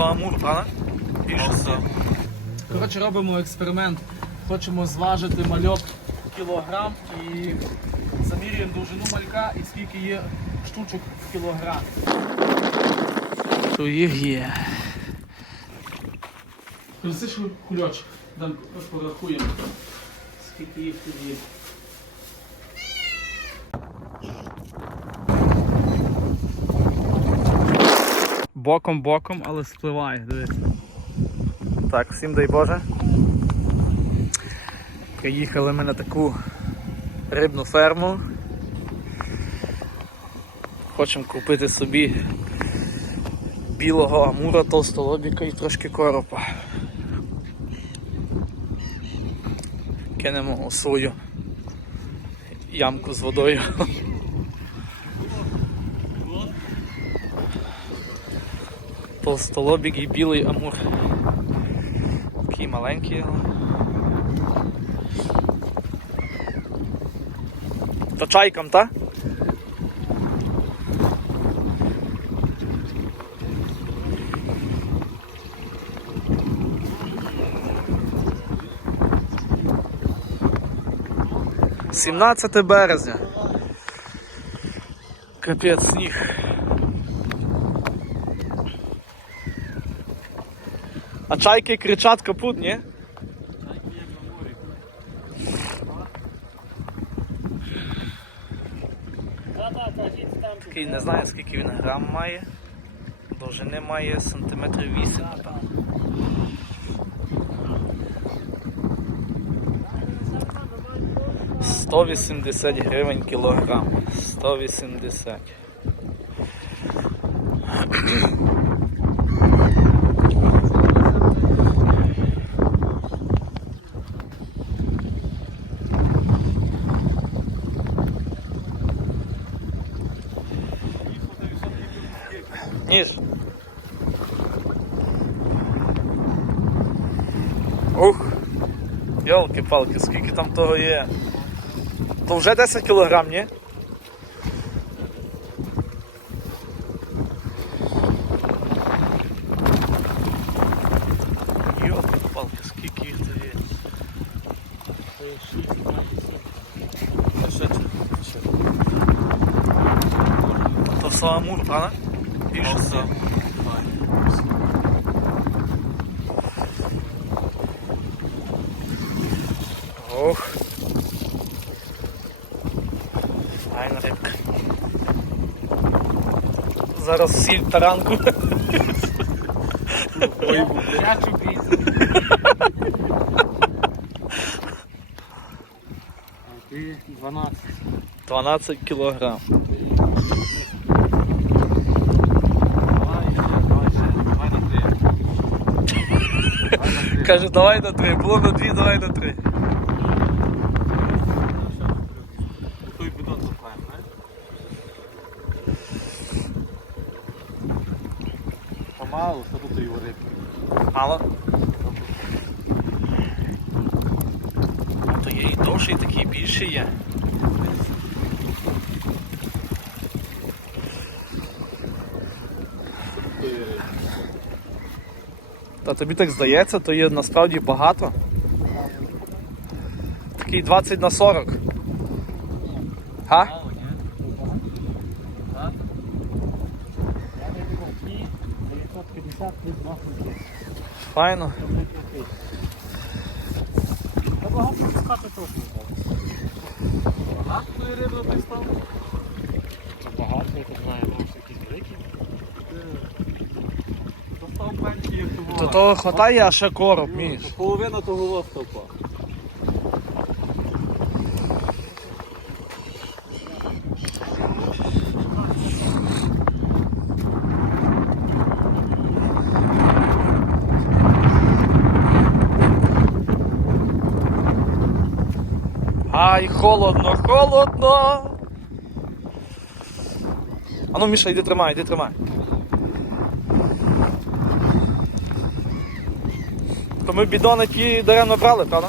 Амур, правда? Коротше, робимо експеримент. Хочемо зважити мальок кілограм і замірюємо довжину малька і скільки є штучок в кілограм. То їх є. Принесиш кульочок, порахуємо, скільки їх тут є. Боком-боком, але спливає, дивись. Так, всім дай Боже. Приїхали ми на таку рибну ферму. Хочемо купити собі білого амура, толстолобіка і трошки коропа. Кинемо у свою ямку з водою. Толстолобік і білий амур. Такий маленький. але. То чайком, та? Сімнадцяте березня. Капець сніг. А чайки кричать капут, ні? Чайки як на Такий не знаю скільки він грам має. Довжини має сантиметрів 8, напевно. Сто вісімдесят гривень кілограм. 180. Ніж. Ух. Йолки-палки, скільки там того є. То вже 10 кілограм, ні? Йолки-палки, скільки їх тут є. А що це? Що? То все Амур, правда? Більше все. Ох. Файна рибка. Зараз сіль таранку. Я чубійся. Ти 12. 12 кілограм. Каже, давай на три. Було на дві, давай на три. Той бідон запхаємо, знаєш? Помалу, що тут його рибки? Мало. А то є і довший, такий більший є. Та тобі так здається, то є насправді багато. Такий 20 на 40. Га? Мало, ні? Так? Я не думав, ті 950 плюс 2 фунти. Файно. Та багато точно було. Багато тої риби ти став? Багато, я так знаю, ну, якісь великі. То став менший, як того. То того хватає, а ще короб, між. Половина того стовпа. холодно, холодно. А ну, Міша, йди тримай, йди тримай. То ми бідони ті даремно брали, правда?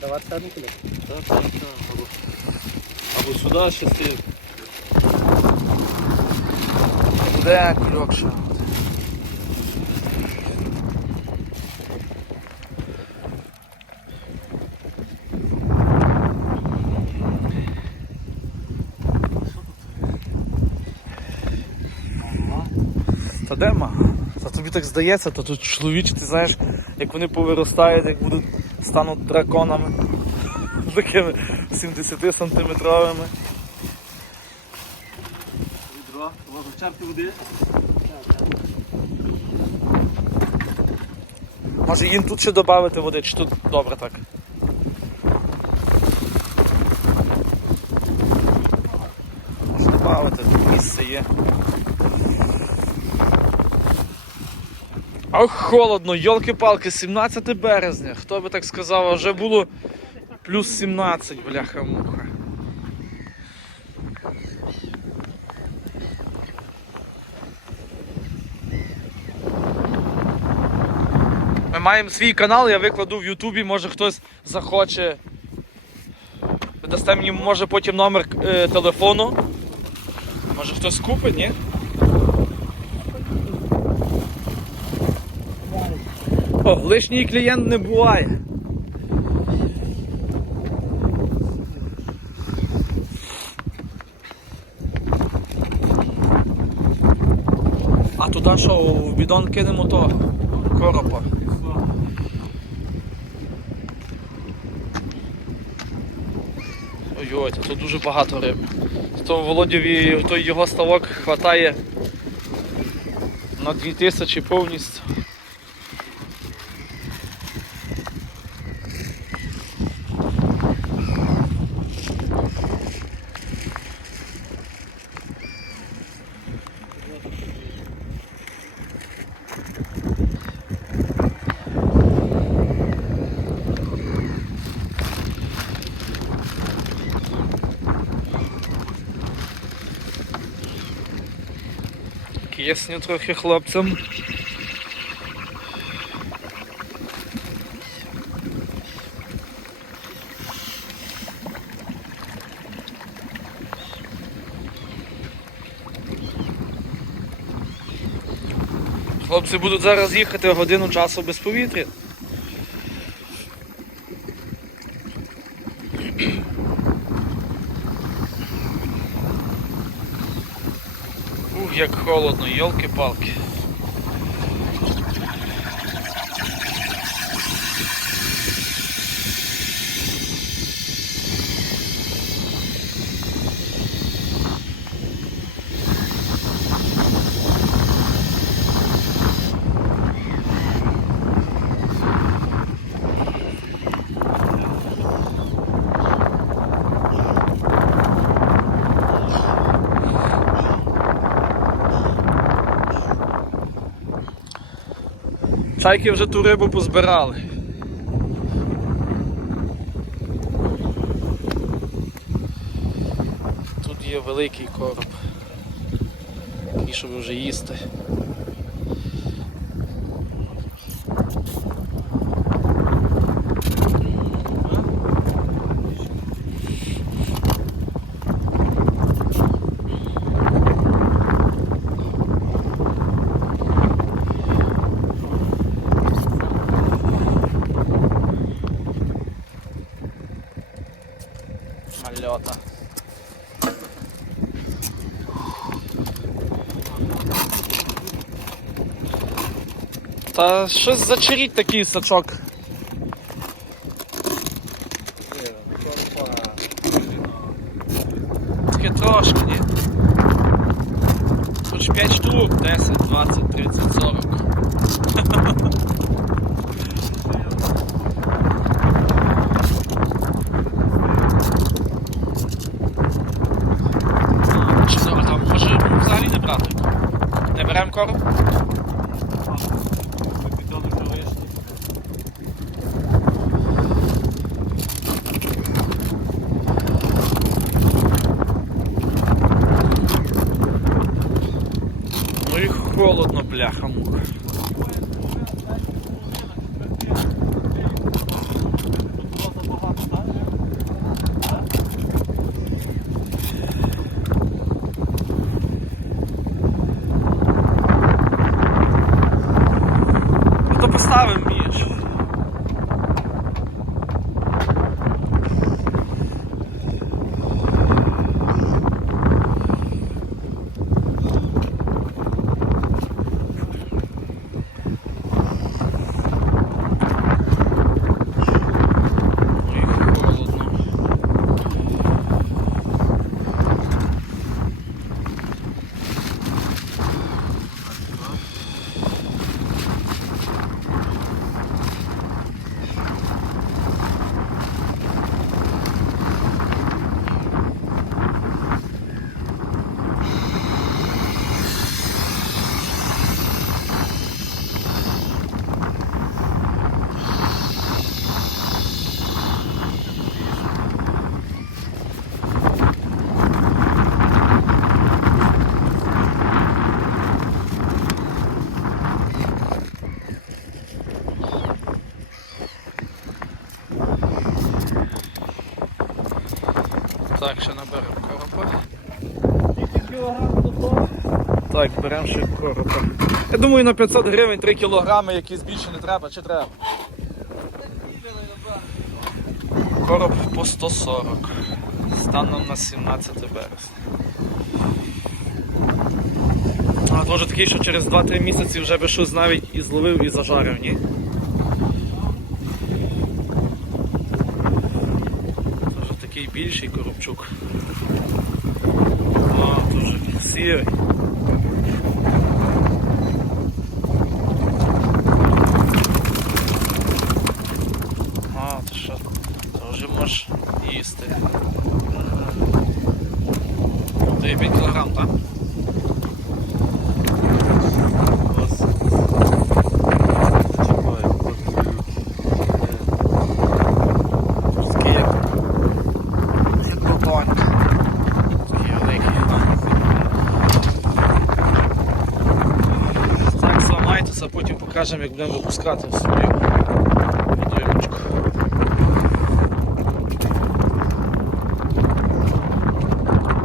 Давай, ставим кулек. Да, да, да або сюди ще стив. Де кульок ще? Та де ма? Та тобі так здається, то тут чоловічі, ти знаєш, як вони повиростають, як будуть стануть драконами. Такими 70 сантиметровими. Відро, черпи води. Може їм тут ще додати води, чи тут добре так? Може додати, місце є. Ах, холодно, йолки-палки, 17 березня. Хто би так сказав, а вже було плюс 17, бляха-муха. Ми маємо свій канал, я викладу в Ютубі, може хтось захоче. Дасте мені, може потім номер е, телефону. Може хтось купить, ні? О, лишній клієнт не буває. А туди що, в бідон кинемо то коропа. Ой-ой, тут дуже багато риб. То Володєві той його ставок хватає на 2000 повністю. Кисню трохи хлопцям. Хлопці будуть зараз їхати годину часу без повітря. Як холодно, йолки-палки. Чайки вже ту рибу позбирали. Тут є великий короб. який щоб вже їсти. Та щось зачеріть такий сачок. Таке трошки, ні. Хоч 5 штук, 10, 20, 30, 40. Холодно, бляха муха. Було забагато То поставимо між. Ой, холодно. Ще наберемо коропа. Так, беремо ще коропа. Я думаю, на 500 гривень 3 кілограми, якісь більше не треба, чи треба? Короб по 140. Станом на 17 березня. А теж такий, що через 2-3 місяці вже би щось навіть і зловив і зажарив, ні? більший коробчук. А, дуже сірий. А, то що? То вже можеш їсти. То є 5 кілограм, так? Покажемо, як будемо випускати свою водоймочку.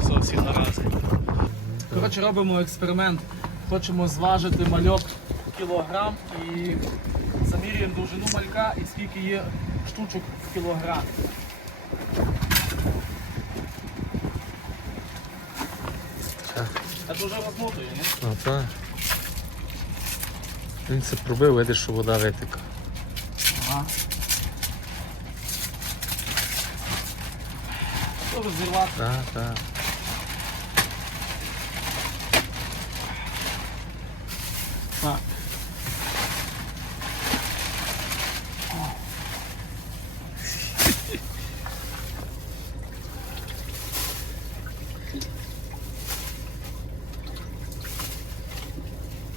Все, всі наразі. Коротше, робимо експеримент. Хочемо зважити мальок в кілограм і замірюємо довжину малька і скільки є штучок в кілограм. Це дуже розмотує, ні? Ну так. Він це пробив, видиш, що вода витека. Ага. Що розірвати? Так, так. Так.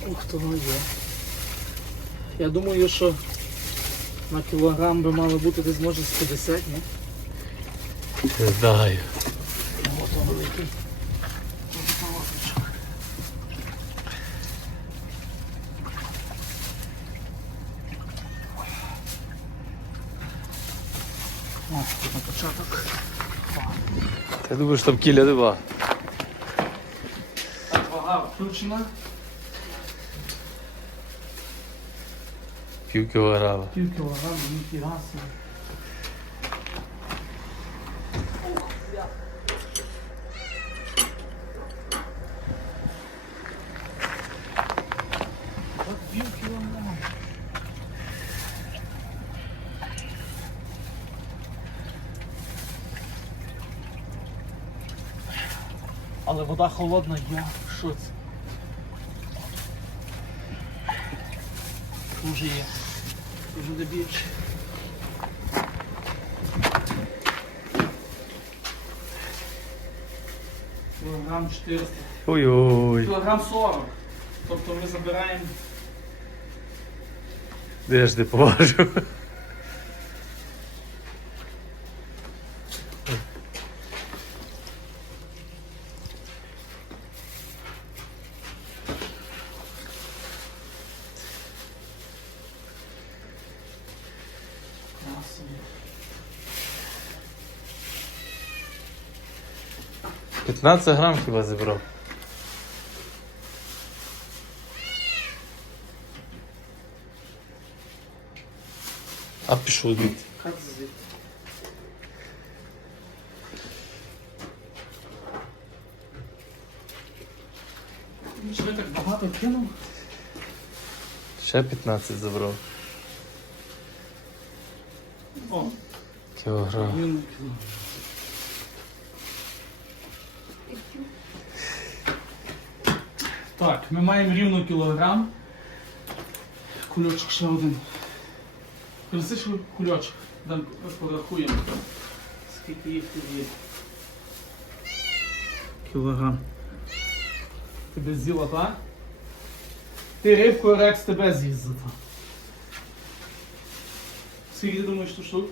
Ух, то воно є. Я думаю, що на кілограм би мало бути десь може з 50, ні? Не знаю. Ото великий. О, на початок. Ти думаєш, там кіля нема? Вага включена. Пів кілограма. Пів кілограма, ніфіга собі. Але вода холодна, я в шоці. Уже є. Уже не більше. Кілограм 400. Ой-ой. Кілограм 40. Тобто ми забираємо Де ж ти поважив? на собі. 15 грам хіба зібрав. А пішов звідти. Так багато кинув? Ще 15 забрав. О, Кілограм. Так, ми маємо рівно кілограм. Кульочок ще один. Принесиш кульочок, там порахуємо. Скільки їх тут. Кілограм. Тебе з'їла, так? Ти рибку рекс тебе то. Скільки ти думаєш тут штук?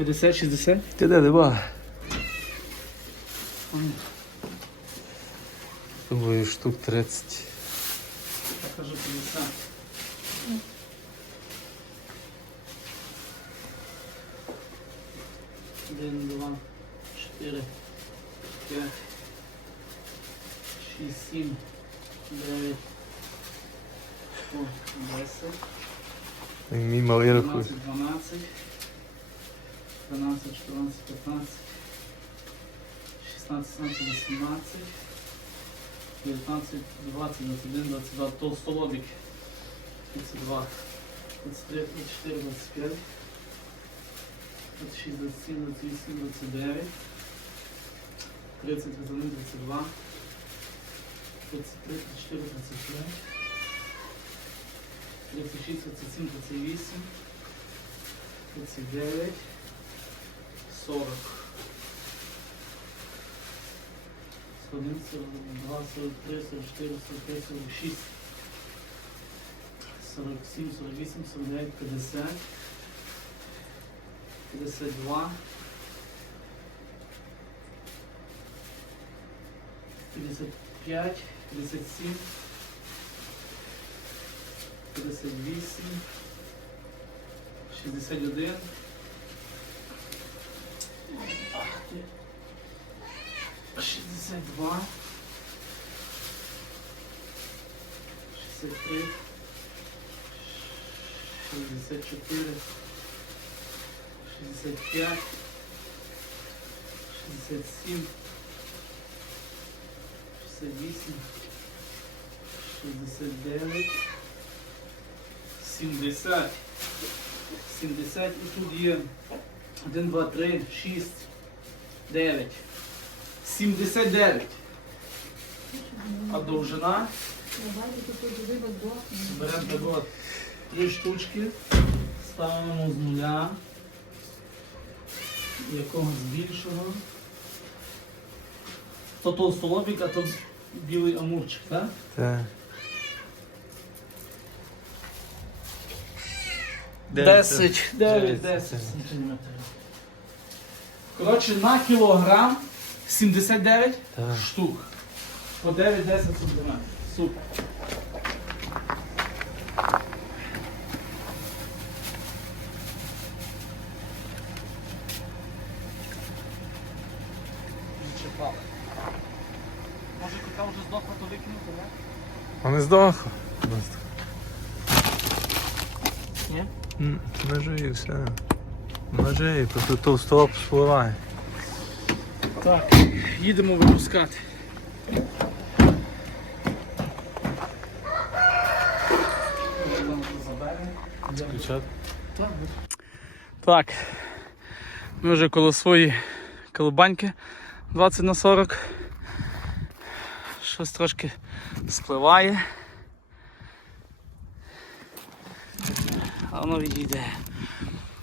50-60? Ти де диба? Думаю, штук 30. Я кажу 50. Один, два, чотири, п'ять, шість, сім, дев'ять, десять, Мій малий рахує. 12, 12, 13, 14, 15, 16, 17, 18, 19, 20, 21, 22, толстолобик, 32, 23, 24, 25, 26, 27, 28, 29, 30, 31, 32, 33, 34, 35, 36, 37, 38, 39, 40. 41, 42, 43, 44, 45, 46, 47, 48, 49, 50, 52, 55, 57, 58, 61. Ах ти. 62, 63, 64, 65, 67, 68, 69, 70. 70 і тут є 1, 2, 3, 6, 9. 79. А довжина беремо так три штучки, ставимо з нуля якогось більшого. То толстолобік, а то білий амурчик, так? Так. 10, 9, 10 сантиметрів. Коротше, на кілограм 79 Так. штук. По 9-10 сантиметрів. Супер. Зачепали. Може кота вже здохла, то викинути, не? А не. Просто. Ні? М, Ножи і все. Ножи, просто толстолоб спливає. Так, їдемо випускати. Включати? Так, ми вже коло своєї колобаньки 20 на 40. Щось трошки спливає. А воно відійде.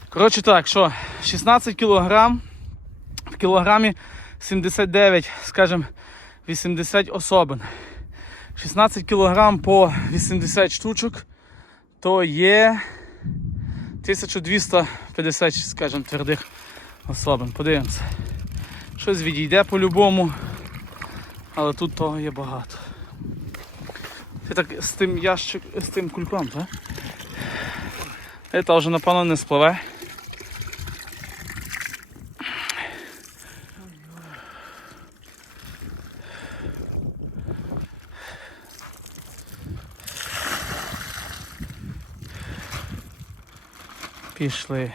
Коротше так, що 16 кілограм, в кілограмі 79, скажімо, 80 особин. 16 кілограм по 80 штучок, то є 1250, скажімо, твердих особин. Подивимося. Щось відійде по-любому, але тут того є багато. Ти так з тим ящик, з тим кульком, так? Це вже напевно не спливе. Пішли.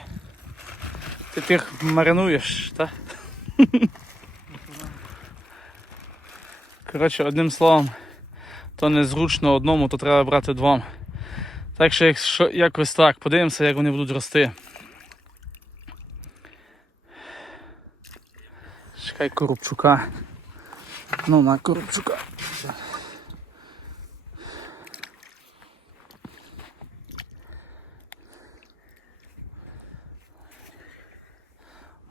Ти тих маринуєш, так? Коротше, одним словом, то незручно одному, то треба брати двом. Так що якщо якось так, подивимося, як вони будуть рости. Чекай Коробчука. Ну на Коробчука.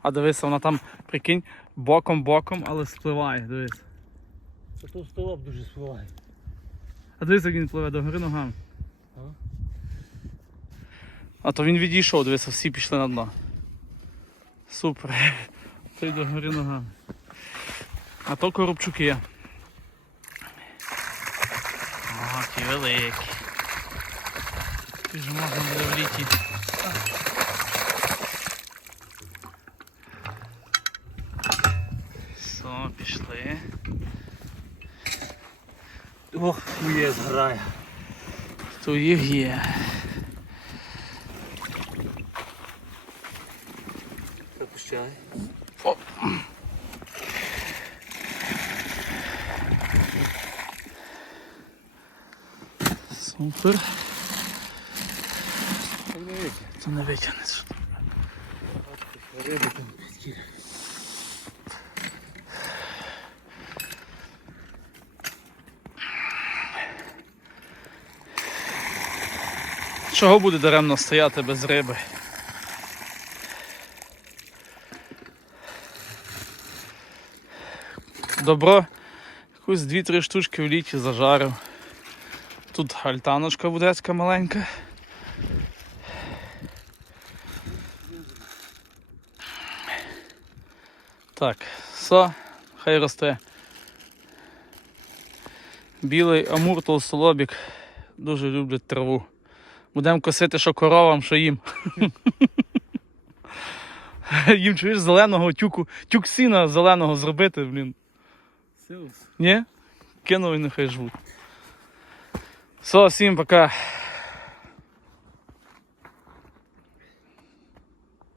А дивися, вона там, прикинь, боком-боком, але спливає, дивись. Це тут столоп дуже спливає. А дивись, як він пливе до гори ногами. Ага. А то він відійшов, дивися, всі пішли на дно. Супер. Той до гори ногами. А то коробчуки. Ага, ті великі. Ті ж можна буде в літі. Все, пішли. Ох, є зграє. То їх є. Пропущай. Супер. Це не витягнеш. Риби там підкі. Чого буде даремно стояти без риби? Добро, якусь дві-три штучки в літі зажарив. Тут альтаночка будецька маленька. Так, все, хай росте. Білий амур толстолобік дуже люблять траву. Будемо косити що коровам, що їм. їм чуєш зеленого тюку, тюк сіна зеленого зробити, блін. Ні? Кинув і нехай живуть. Все, всім пока.